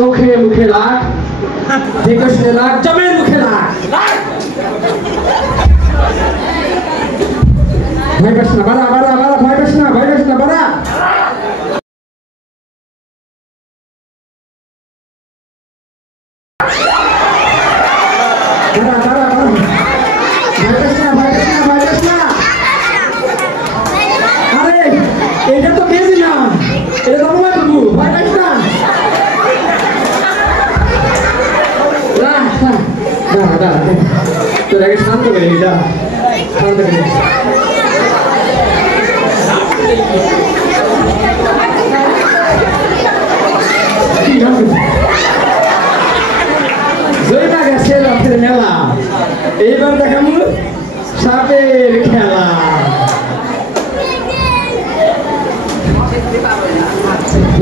চোখে মুখে লাগ, দেখে শুনে লাগ, জমের মুখে লাগ। ভয় পাস না, বাড়া বাড়া বাড়া, ভয় পাস না, ভয় পাস না, বাড়া। এটা তো বেশি না, এটা তো মোবাইল বাবু, ভয় পাস না। তোর আগে শান্ত করে নি, যা শান্ত করে। জয়টা গেছে রথের মেলা, এইবার দেখাবো সাপের খেলা।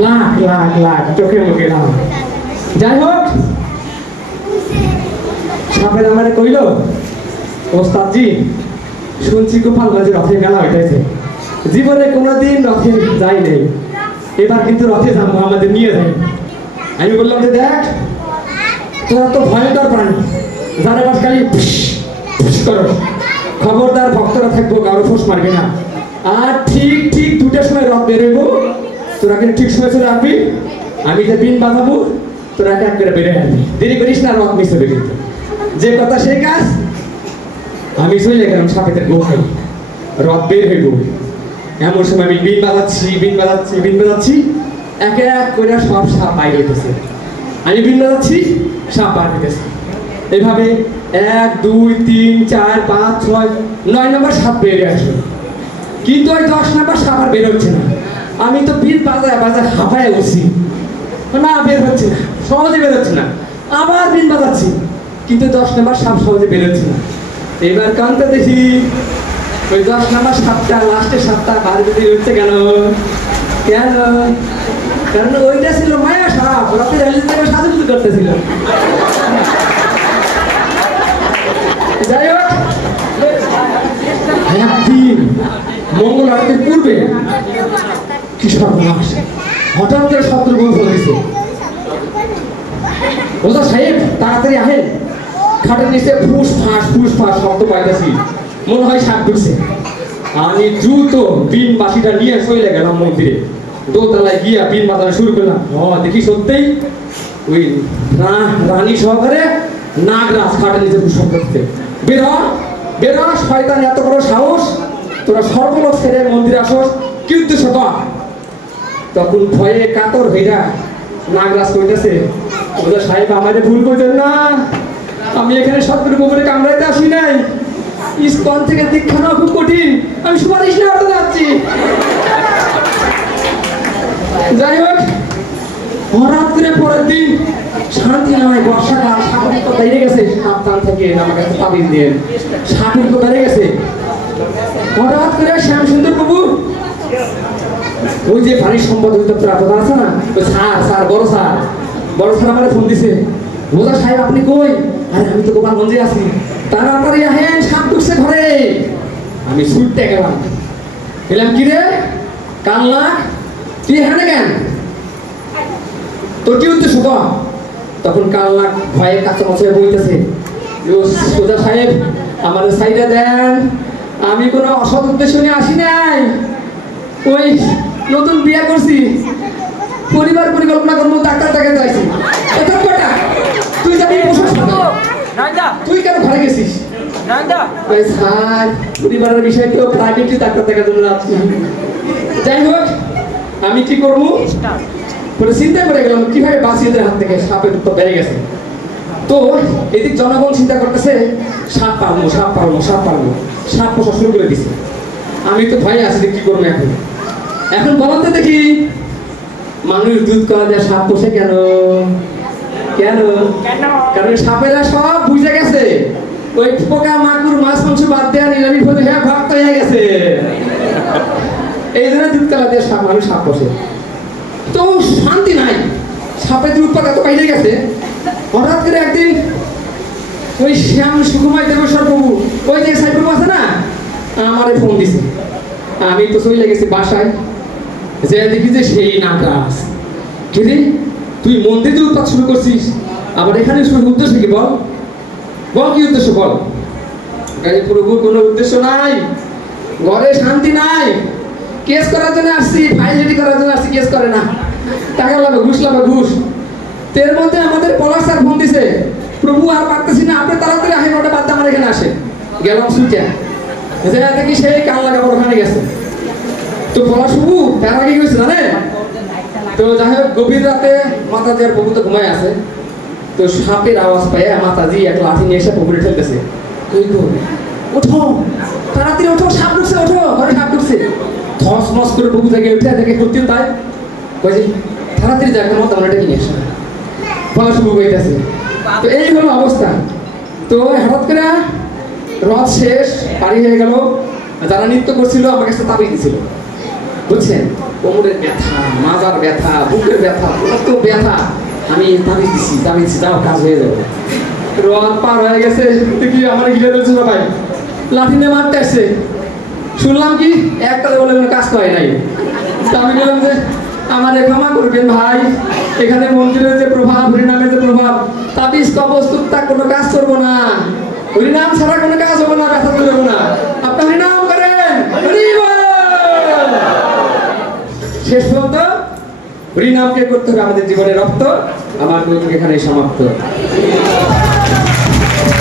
লাখ লাখ লাখ চোখে মুখে লাভ। যাই হোক, সাপের আমারে কইল, ওস্তাদজি শুনছি গোপালগঞ্জে রথের মেলা হইতেছে, জীবনে কোনোদিন রথে যাই নেই, এবার কিন্তু রথে যাবো, আমাদের নিয়ে যাই। আমি বললাম যে দেখ, তোরা তো ভয়ঙ্কর প্রাণী, যারা বাস খালি করো, খবরদার ভক্তরা থাকবো, কারো ফোঁস মারবি না। আর ঠিক ঠিক 2টার সময় রথ বেরোবো, তোরা কিন্তু ঠিক সময় চলে আসবি, আমি যে বিন বাঁধাবো, তোরা এক করে বেরোয় আসবি, দেরি করিস না, রথ মিস হবে কিন্তু। যে কথা সেই কাজ। আমি চলে গেলাম সাপেদের গোহাই, রথ বের হইব। এমন সময় আমি বিন বাজাচ্ছি, বিন বাজাচ্ছি, বিন বাজাচ্ছি, একে এক করে সব সাপ বাইরে হইতেছে। আমি বিন বাজাচ্ছি, সাপ বার হইতেছে। এইভাবে 1 2 3 4 5 6 9 নম্বর সাপ বেরিয়ে আসলো, কিন্তু ওই 10 নম্বর সাপ আর বের হচ্ছে না। আমি তো বিন বাজায় বাজায় হাঁপায় বসছি, না বের হচ্ছে না, সহজে বের হচ্ছে না। আবার বিন বাজাচ্ছি, কিন্তু 10 নম্বর সাপ সহজে বের হচ্ছে না। এবার কানতে দেখি ওই 10 নম্বর সাপটা, লাস্টের সাপটা বার বেরিয়ে হচ্ছে। কেন কেন? কারণ ওইটা ছিল মায়া সাপ, রাতে সাজুগুজু করতেছিল। যাই হোক, একদিন মঙ্গল আরতির পূর্বে কি সর্বনাশ, হঠাৎ করে শব্দ বন্ধ দিছে। ওজা সাহেব তাড়াতাড়ি আহেন, খাটের নিচে ফুস ফাঁস শব্দ পাইতেছি, মনে হয় সাপ ঢুকছে। আমি দ্রুত বিন বাসিটা নিয়ে চলে গেলাম মন্দিরে, দোতলায় গিয়া বিন বাজানো শুরু করলাম। দেখি সত্যিই ওই রানী সহকারে নাগরাজ খাটের নিচে ফুস করতে। বেরো বেরো, শয়তান এত বড় সাহস, তোরা সর্বলোক ছেড়ে মন্দিরে আসস, কি উদ্দেশ্য তোর? তখন ভয়ে কাতর হইয়া নাগরাজ কইতেছে, ওদের সাহেব আমাদের ভুল করছেন না, আমি এখানে সত্যের গোবরে কামড়াইতে আসি নাই, ইস্কন থেকে দীক্ষা নেওয়া খুব কঠিন, আমি সুপারিশ নেওয়াতে যাচ্ছি। যাই হোক, হঠাৎ করে পরের দিন শান্তি নয়, বর্ষাকাল, সাপের তো বেড়ে গেছে, সাবধান থেকে আমাকে তাবিজ দিয়ে সাপের তো বেড়ে গেছে। হঠাৎ করে শ্যাম সুন্দর বাবু, ওই যে পানির সম্পদ অধিদপ্তর প্রধান আছে না, ওই স্যার বড় স্যার আমার ফোন দিছে, ওজা সাহেব আপনি কই? আরে আমি তো গোপালগঞ্জে আছি, তাড়াতাড়ি আহেন, সাপ ঢুকছে ঘরে। আমি ছুটতে গেলাম, এলাম কি রে কান্না, তুই এখানে কেন, তোর কি উদ্দেশ্য? তখন কান্না ভয়ে কাছামাছি বইতেছে, ওজা সাহেব আমাদের সাইডে দেন, আমি কোনো অসৎ উদ্দেশ্য নিয়ে আসি নাই, ওই নতুন বিয়ে করছি, পরিবার পরিকল্পনা করবো, ডাক্তার দেখাতে চাইছি। তুই যাবি, তুই কেন ঘরে গেছিস? পরিবারের বিষয় তো প্রাইভেট ডাক্তার দেখার জন্য যাচ্ছি। যাই হোক, আমি কি করবো চিন্তা করে গেলাম, কিভাবে বাঁচিয়ে হাত থেকে, সাপের তো বেড়ে গেছে। তো এদিক জনগণ চিন্তা করতেছে, সাপ পারবো, সাপ পোষা শুরু করে দিছে। আমি তো ভয় আছি, কি করবো এখন বলতে দেখি, মানুষ দুধ করা যায়, সাপ পোষে কেন? কারণ সাপেরা সব বুঝে গেছে, ওই পোকা মাকুর মাছ মাংস বাদ দেওয়া নিরামিষ ভোজে হ্যাঁ ভক্ত হয়ে গেছে, এই জন্য দুধ কলা দিয়ে মানুষ সাপ পোষে। তো শান্তি নাই, সাপের উৎপাদ এত বাইরে গেছে। হঠাৎ করে একদিন ওই শ্যাম সুকুমার দেবেশ্বর প্রভু, ওই যে সাহেব প্রভু আছে না, আমারে ফোন দিছে। আমি তো চলে গেছি বাসায়, যে দেখি যে সেই নাগরাজ। কি রে তুই মন্দিরে উৎপাত শুরু করছিস, আবার এখানে শুরু উদ্দেশ্য কি বল? বল কি উদ্দেশ্য বল? প্রভুর কোনো উদ্দেশ্য নাই, ঘরে শান্তি নাই, কেস করার জন্য আসছি, ফাইল রেডি করার জন্য আসছি, কেস করে না, টাকা লাগবে, ঘুষ লাগবে, ঘুষ। এর মধ্যে আমাদের পলাশ স্যার ফোন দিছে, প্রভু আর পারতেছি না, আপনি তাড়াতাড়ি আসেন, ওটা বাদ আমার এখানে আসে। গেলাম সুইটা, দেখি সেই কান লাগাবার ওখানে গেছে। তো পলাশ প্রভু তার আগে গেছে জানে। তো যাই হোক, গভীর রাতে মাতাজি আর প্রভু তো ঘুমায় আছে। তো সাপের আওয়াজ পাইয়া মাতাজি এক লাঠি নিয়ে এসে প্রভুরে ঠেলতেছে, ওঠো তাড়াতাড়ি ওঠো, সাপ ঢুকছে, ওঠো, ঘরে সাপ ঢুকছে। ধস মস করে প্রভু থেকে উঠে দেখে সত্যি তাই, বলছি তাড়াতাড়ি যাকে মত আমরা এটা নিয়ে আসা। পলাশ প্রভু বইতেছে। তো এই হলো অবস্থা। তো হঠাৎ করে রথ শেষ, পারি হয়ে গেল। যারা নৃত্য করছিল আমার কাছে তাবিজ দিছিল, বুঝছেন, কোমরের ব্যথা, মাজার ব্যথা, বুকের ব্যথা, কত ব্যথা। আমি তাবিজ দিছি, তাবিজ যাও কাজ হয়ে যাবে। রথ পার হয়ে গেছে, দেখি আমার ঘিরে ধরছে সবাই, লাঠি নিয়ে মারতে আসছে। শুনলাম কি একটা বলে কাজ হয় নাই। আমি বললাম যে আমার ক্ষমা করবেন ভাই, এখানে মন্দিরের যে প্রভাব, হরিনামের যে প্রভাব, তাবিজ কবজ টুকটাক কোনো কাজ করবো না, হরিনাম ছাড়া কোনো কাজ হবো না, ব্যথা করে যাবো না, আপনি হরিনাম করেন। শেষ পর্যন্ত হরিনামকে করতে হবে আমাদের জীবনের রক্ত। আমার বৈঠক এখানে সমাপ্ত।